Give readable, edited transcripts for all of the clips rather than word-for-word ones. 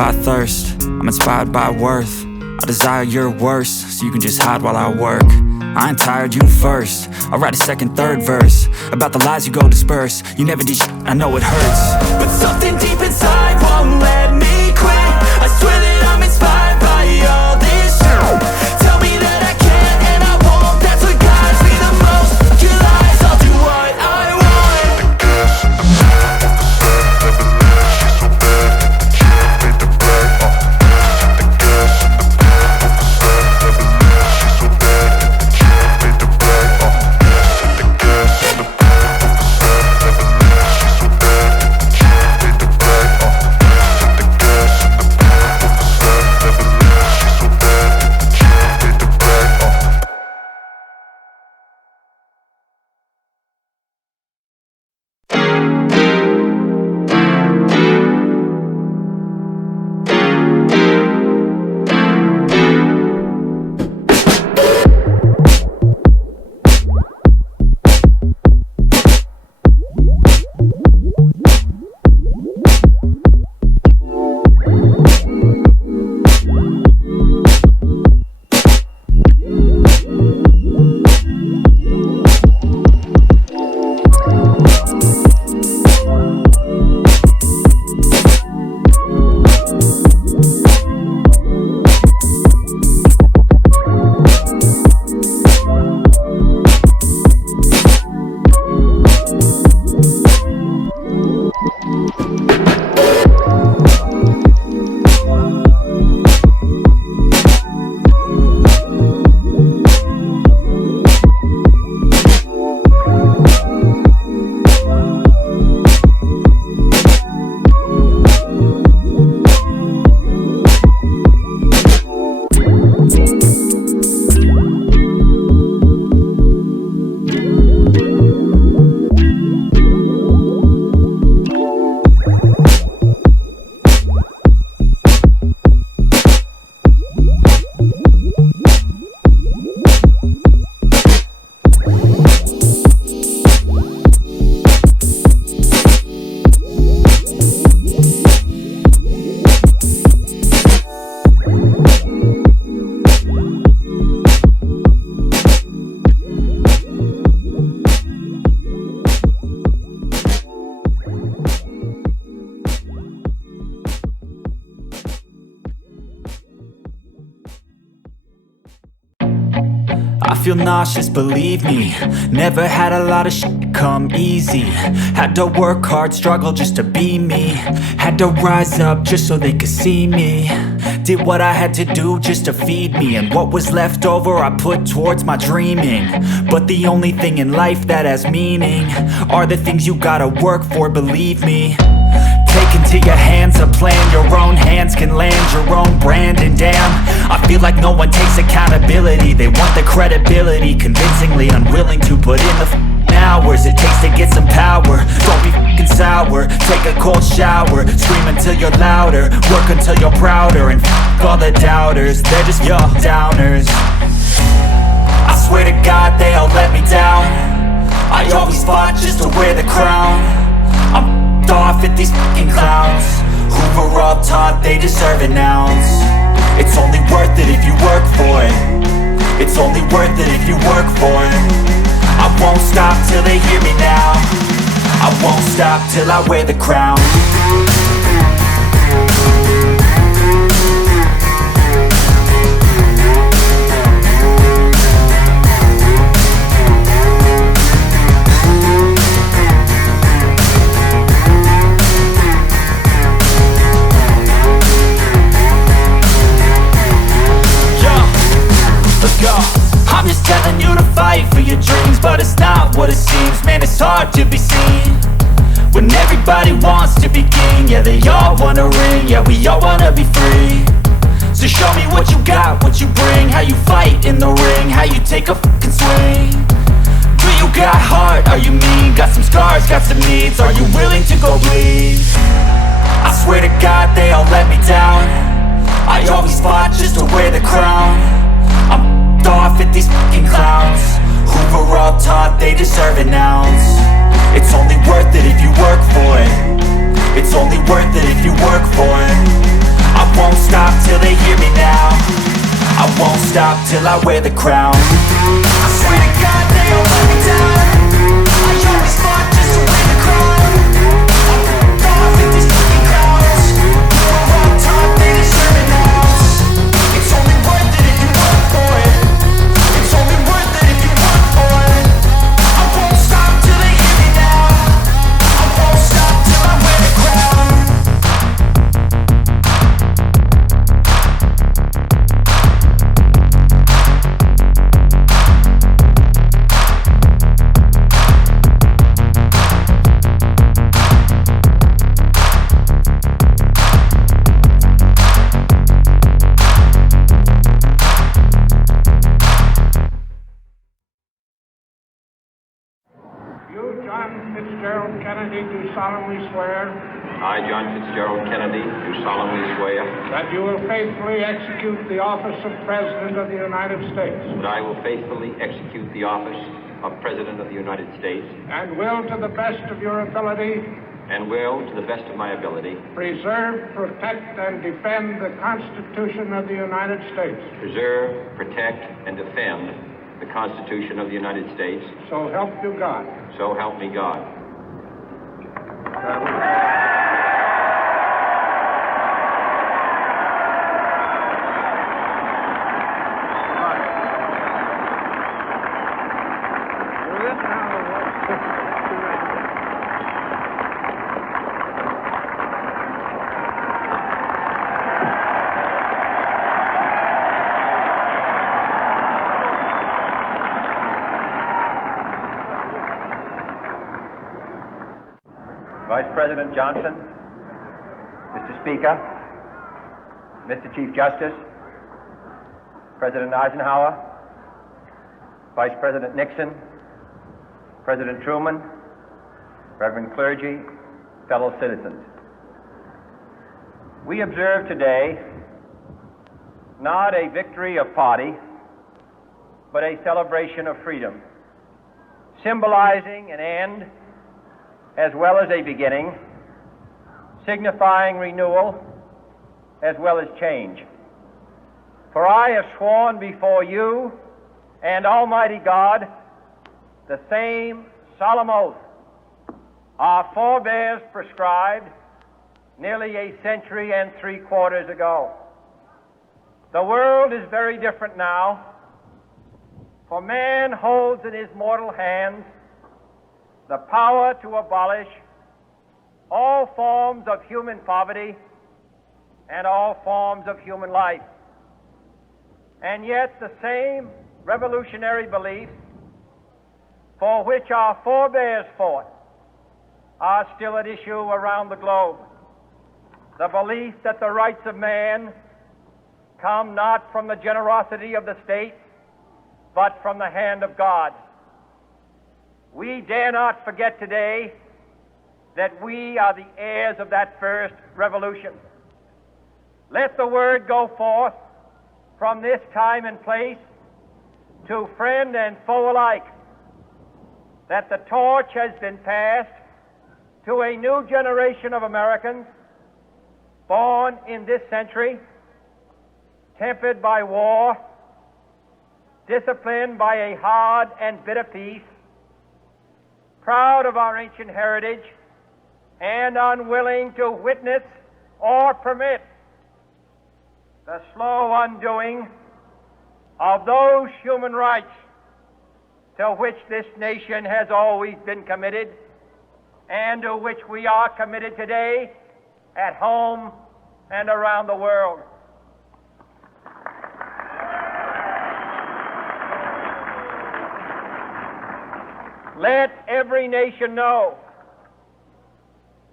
by thirst, I'm inspired by worth. I desire your worst, so you can just hide while I work. I ain't tired, you first. I'll write a second, third verse about the lies you go disperse. You never did shit, I know it hurts, but something deep inside won't let me quit. I swear that I'm inspired by all this shit. Tell me that I can't and I won't. That's what guides me the most. Your lies, I'll do what I want. I feel nauseous, believe me. Never had a lot of shit come easy. Had to work hard, struggle just to be me. Had to rise up just so they could see me. Did what I had to do just to feed me, and what was left over I put towards my dreaming. But the only thing in life that has meaning are the things you gotta work for, believe me. Take into your hands a plan, your own hands can land your own brand. And damn, I feel like no one takes accountability. They want the credibility, convincingly unwilling to put in the hours it takes to get some power. Don't be f***ing sour, take a cold shower. Scream until you're louder, work until you're prouder. And f*** all the doubters, they're just your downers. I swear to God they all let me down. I always fought just to wear the crown. I'm off at these fucking clowns who were all taught they deserve an ounce. It's only worth it if you work for it. It's only worth it if you work for it. I won't stop till they hear me now. I won't stop till I wear the crown. I'm just telling you to fight for your dreams, but it's not what it seems. Man, it's hard to be seen when everybody wants to be king. Yeah, they all wanna ring, yeah, we all wanna be free. So show me what you got, what you bring, how you fight in the ring, how you take a fucking swing. Do you got heart, are you mean? Got some scars, got some needs, are you willing to go bleed? I swear to God they all let me down. I always fought just to wear the crown. I'm off at these fucking clowns who were all taught they deserve an ounce. It's only worth it if you work for it. It's only worth it if you work for it. they hear me now. I won't stop till I wear the crown. I swear to God they all let me down. I always fought just to win the crown. I'm off with these fucking crowds. We're all taught they deserve it now. It's only worth it if you work for it. It's only worth it if you work for it. I won't stop till they hear me now. I won't stop till I wear the crown. Kennedy, do solemnly swear I, John Fitzgerald Kennedy, do solemnly swear that you will faithfully execute the office of President of the United States that I will faithfully execute the office of President of the United States and will, to the best of your ability, and will, to the best of my ability, preserve, protect, and defend the Constitution of the United States. preserve, protect, and defend the Constitution of the United States. So help you God. So help me God. Vice President Johnson, Mr. Speaker, Mr. Chief Justice, President Eisenhower, Vice President Nixon, President Truman, Reverend clergy, fellow citizens. We observe today not a victory of party, but a celebration of freedom, symbolizing an end as well as a beginning, signifying renewal as well as change. For I have sworn before you and Almighty God the same solemn oath our forebears prescribed nearly a century and 3/4 ago. The world is very different now, for man holds in his mortal hands the power to abolish all forms of human poverty and all forms of human life. And yet the same revolutionary beliefs for which our forebears fought are still at issue around the globe. The belief that the rights of man come not from the generosity of the state, but from the hand of God. We dare not forget today that we are the heirs of that first revolution. Let the word go forth from this time and place to friend and foe alike that the torch has been passed to a new generation of Americans born in this century, tempered by war, disciplined by a hard and bitter peace, proud of our ancient heritage, and unwilling to witness or permit the slow undoing of those human rights to which this nation has always been committed and to which we are committed today at home and around the world. Let every nation know,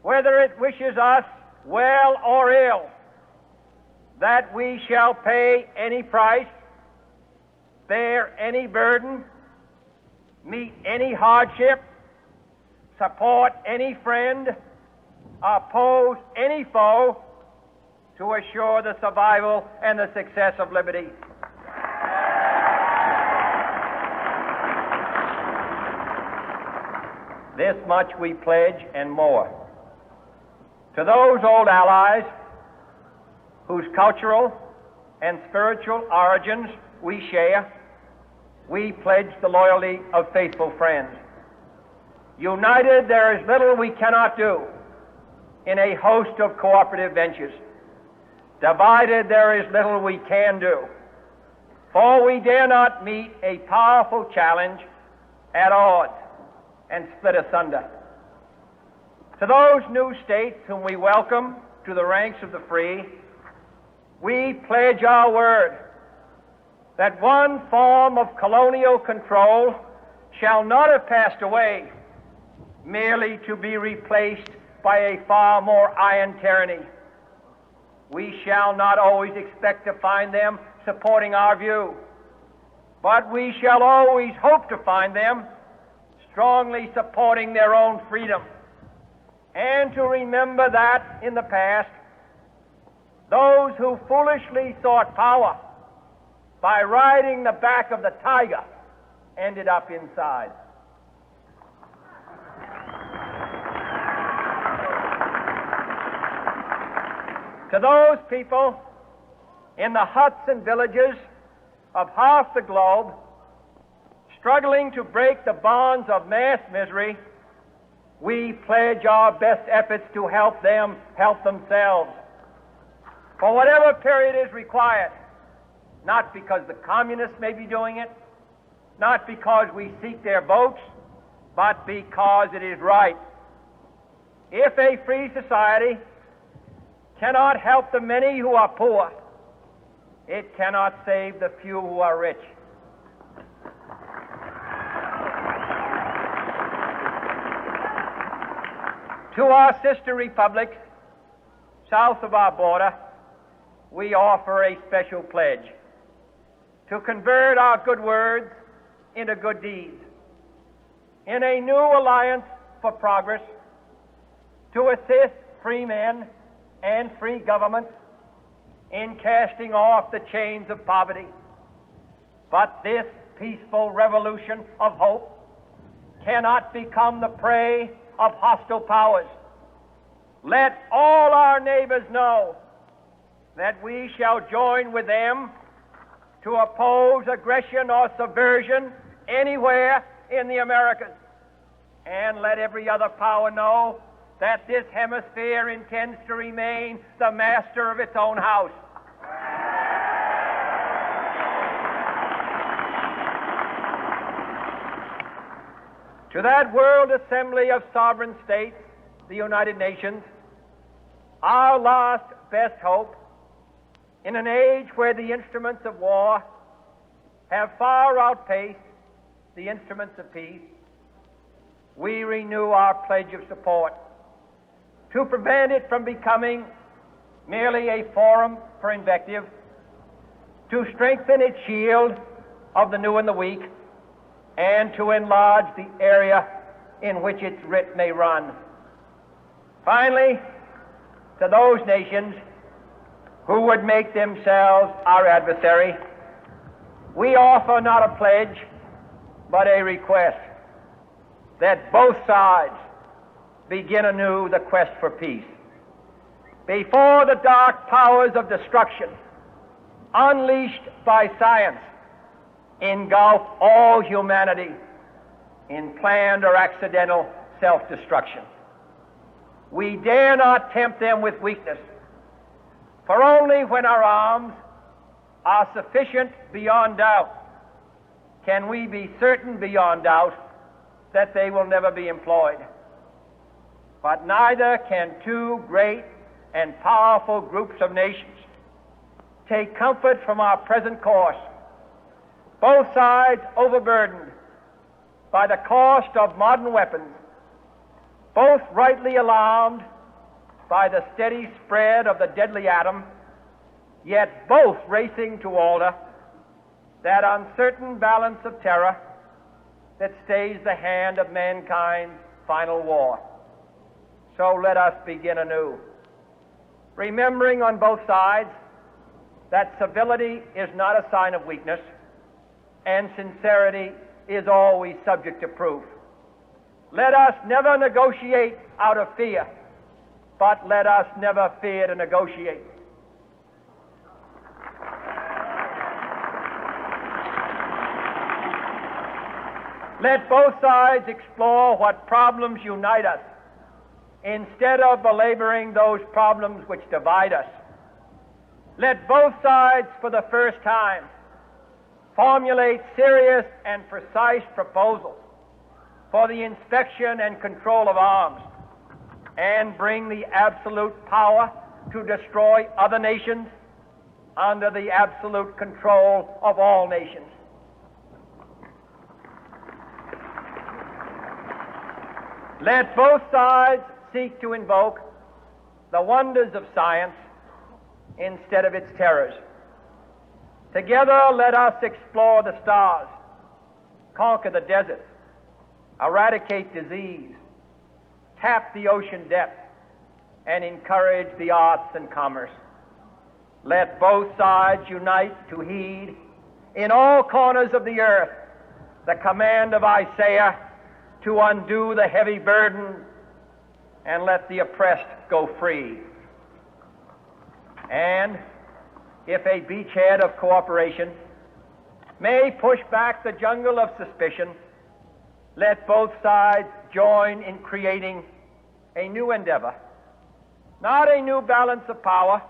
whether it wishes us well or ill, that we shall pay any price, bear any burden, meet any hardship, support any friend, oppose any foe to assure the survival and the success of liberty. This much we pledge and more. To those old allies whose cultural, and spiritual origins we share, we pledge the loyalty of faithful friends. United, there is little we cannot do in a host of cooperative ventures. Divided, there is little we can do, for we dare not meet a powerful challenge at odds and split asunder. To those new states whom we welcome to the ranks of the free, we pledge our word that one form of colonial control shall not have passed away, merely to be replaced by a far more iron tyranny. We shall not always expect to find them supporting our view, but we shall always hope to find them strongly supporting their own freedom, and to remember that in the past, those who foolishly sought power by riding the back of the tiger ended up inside. To those people in the huts and villages of half the globe struggling to break the bonds of mass misery, we pledge our best efforts to help them help themselves for whatever period is required, not because the communists may be doing it, not because we seek their votes, but because it is right. If a free society cannot help the many who are poor, it cannot save the few who are rich. To our sister republics south of our border, we offer a special pledge to convert our good words into good deeds, in a new alliance for progress, to assist free men and free governments in casting off the chains of poverty. But this peaceful revolution of hope cannot become the prey of hostile powers. Let all our neighbors know that we shall join with them to oppose aggression or subversion anywhere in the Americas. And let every other power know that this hemisphere intends to remain the master of its own house. To that World Assembly of Sovereign States, the United Nations, our last best hope, in an age where the instruments of war have far outpaced the instruments of peace, we renew our pledge of support to prevent it from becoming merely a forum for invective, to strengthen its shield of the new and the weak, and to enlarge the area in which its writ may run. Finally, to those nations who would make themselves our adversary, we offer not a pledge, but a request that both sides begin anew the quest for peace. Before the dark powers of destruction, unleashed by science, engulf all humanity in planned or accidental self-destruction, we dare not tempt them with weakness, for only when our arms are sufficient beyond doubt can we be certain beyond doubt that they will never be employed. But neither can two great and powerful groups of nations take comfort from our present course, both sides overburdened by the cost of modern weapons, both rightly alarmed by the steady spread of the deadly atom, yet both racing to alter that uncertain balance of terror that stays the hand of mankind's final war. So let us begin anew, remembering on both sides that civility is not a sign of weakness, and sincerity is always subject to proof. Let us never negotiate out of fear, but let us never fear to negotiate. Let both sides explore what problems unite us instead of belaboring those problems which divide us. Let both sides, for the first time, formulate serious and precise proposals for the inspection and control of arms and bring the absolute power to destroy other nations under the absolute control of all nations. Let both sides seek to invoke the wonders of science instead of its terrors. Together, let us explore the stars, conquer the desert, eradicate disease, tap the ocean depth, and encourage the arts and commerce. Let both sides unite to heed in all corners of the earth the command of Isaiah to undo the heavy burden and let the oppressed go free. And if a beachhead of cooperation may push back the jungle of suspicion, let both sides join in creating a new endeavor, not a new balance of power,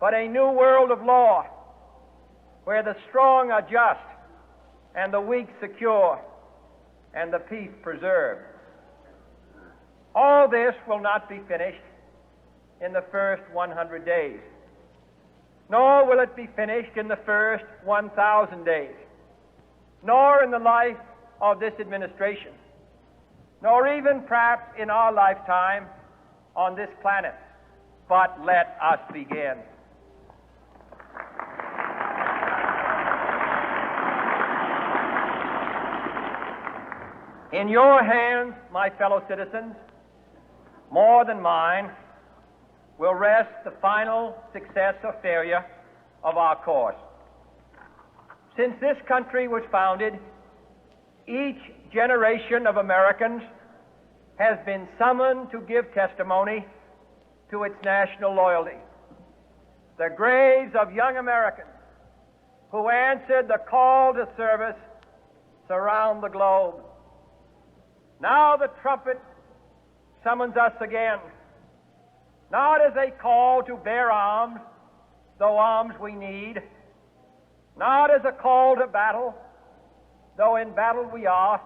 but a new world of law, where the strong are just and the weak secure and the peace preserved. All this will not be finished in the first 100 days, nor will it be finished in the first 1,000 days, nor in the life of this administration, nor even perhaps in our lifetime on this planet. But let us begin. In your hands, my fellow citizens, more than mine, will rest the final success or failure of our course. Since this country was founded, each generation of Americans has been summoned to give testimony to its national loyalty. The graves of young Americans who answered the call to service surround the globe. Now the trumpet summons us again, not as a call to bear arms, though arms we need, not as a call to battle, though in battle we are,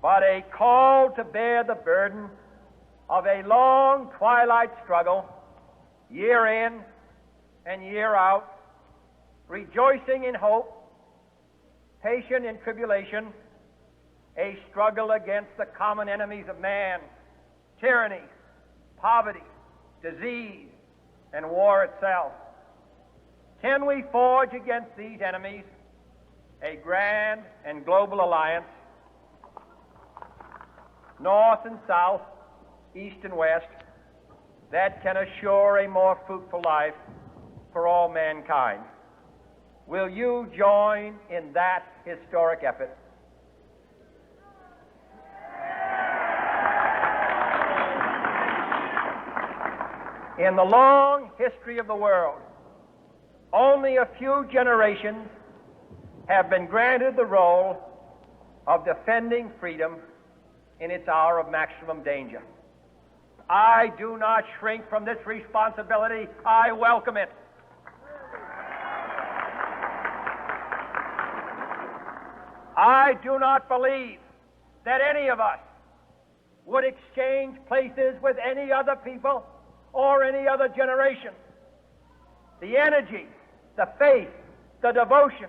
but a call to bear the burden of a long twilight struggle, year in and year out, rejoicing in hope, patient in tribulation, a struggle against the common enemies of man, tyranny, poverty, disease, and war itself. Can we forge against these enemies a grand and global alliance, north and south, east and west, that can assure a more fruitful life for all mankind? Will you join in that historic effort? In the long history of the world, only a few generations have been granted the role of defending freedom in its hour of maximum danger. I do not shrink from this responsibility. I welcome it. I do not believe that any of us would exchange places with any other people or any other generation. The energy, the faith, the devotion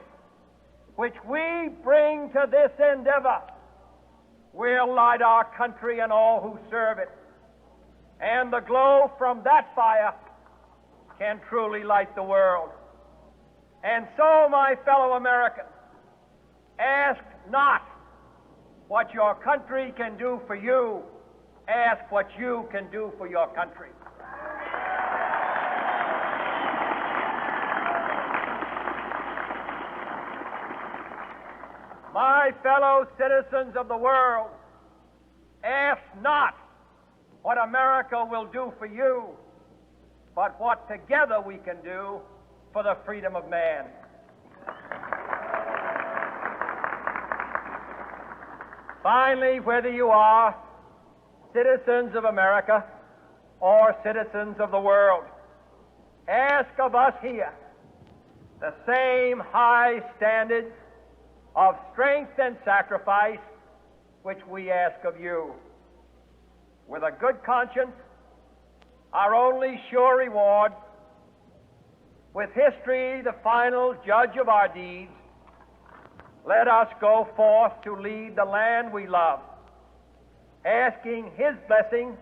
which we bring to this endeavor will light our country and all who serve it. And the glow from that fire can truly light the world. And so, my fellow Americans, ask not what your country can do for you, ask what you can do for your country. My fellow citizens of the world, ask not what America will do for you, but what together we can do for the freedom of man. Finally, whether you are citizens of America or citizens of the world, ask of us here the same high standards of strength and sacrifice which we ask of you. With a good conscience, our only sure reward, with history the final judge of our deeds, let us go forth to lead the land we love, asking His blessing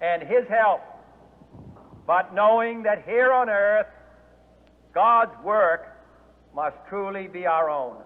and His help, but knowing that here on earth God's work must truly be our own.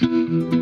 Thank